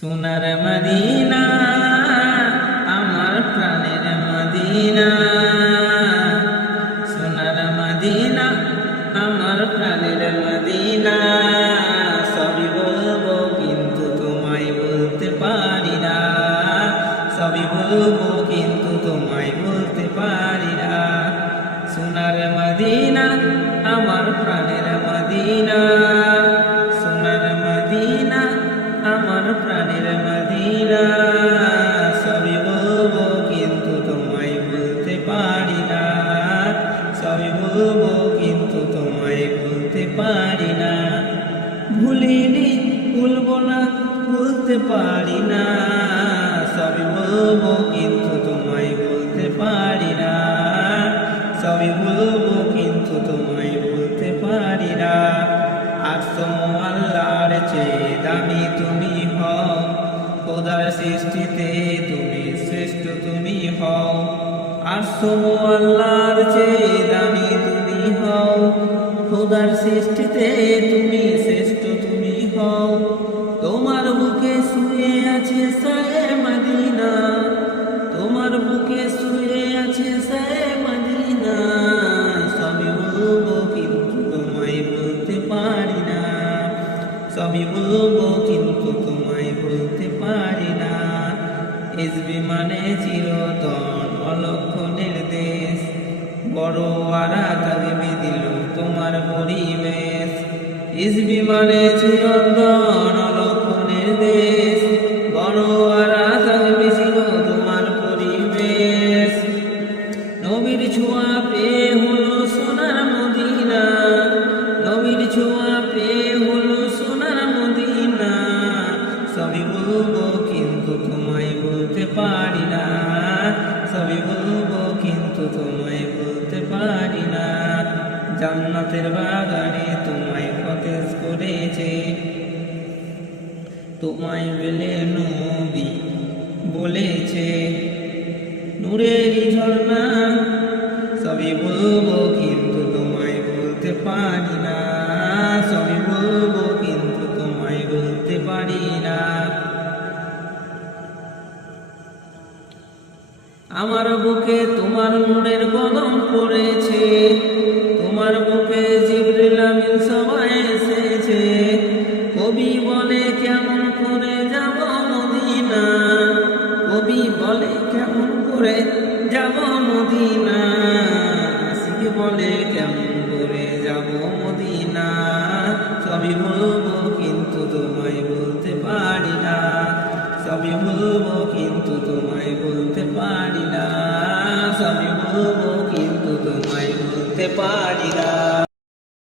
সোনার মদিনা আমার প্রাণের মদিনা, সোনার মদিনা আমার প্রাণের মদিনা। সবই বলবো কিন্তু তোমায় বলতে পারি না, সবই বলবো কিন্তু তোমায় বলতে পারি না। সোনার মদিনা আমার প্রাণের মদিনা, সোনার মদিনা আমার প্রাণের মদিনা। সবই বলবো কিন্তু তোমায় বলতে পারি না, সবই বলবো কিন্তু তোমায় বলতে পারি না। ভুলিনি ভুলবো না বলতে পারি না, সবই বলবো কিন্তু তোমায় বলতে পারি না, সবই বলবো কিন্তু তোমায় বলতে পারি না। আসম আল্লাহর চেয়ে দামি তুমি হও, খোদার সৃষ্টিতে তুমি শ্রেষ্ঠ তুমি হও। আসম আল্লাহর চেয়ে দামি তুমি হও, খোদার সৃষ্টিতে তুমি শ্রেষ্ঠ তুমি হও। তোমার বুকে শুয়ে আছে সায়ে মদিনা, তোমার বুকে শুয়ে আছে সায়ে মদিনা। সবই বলবো কিন্তু তোমায় বলতে পারি না, সবই বলবো কিন্তু তোমায় বলতে পারি না। হিজবি মানে চিরতন অলক্ষণের দেশ, বড় আরাকাবে দিল তোমার পরিবেশ। হিজবি মানে চিরতন অলক্ষণের দেশ, বড় আরাকাবে ছিল তোমার পরিবেশ। নবীর ছোঁয়া পেয়ে হলো সোনার মদিনা, নবীর ছোঁয়া পেয়ে হলো সোনার মদিনা। সবই বলবো কিন্তু তোমায় বলতে পারি না, সবই বলবো কিন্তু তোমায় বলতে পারি না। জান্নাতের বাগানে তোমায় সতেজ করেছে, তোমায় বেলে নবী বলেছে নূরের ঝর্ণা। সবই বলবো কিন্তু তোমায় বলতে পারি না, সবই বলবো কিন্তু তোমায় বলতে পারি না। আমার বুকে তোমার নূরের কদম পড়েছে, তোমার বুকে জিবরিল আমিন সবাই এসেছে। কবি বলে কেমন করে যাব মদিনা, কবি বলে কেমন করে যাব মদিনা। আশিক বলে কেমন করে যাব মদিনা। সবই বলবো কিন্তু তোমায় বলতে পারি না, সবই বলবো কিন্তু তোমায় বলতে পারি না, সবই বলবো কিন্তু তোমায় বলতে পারি না।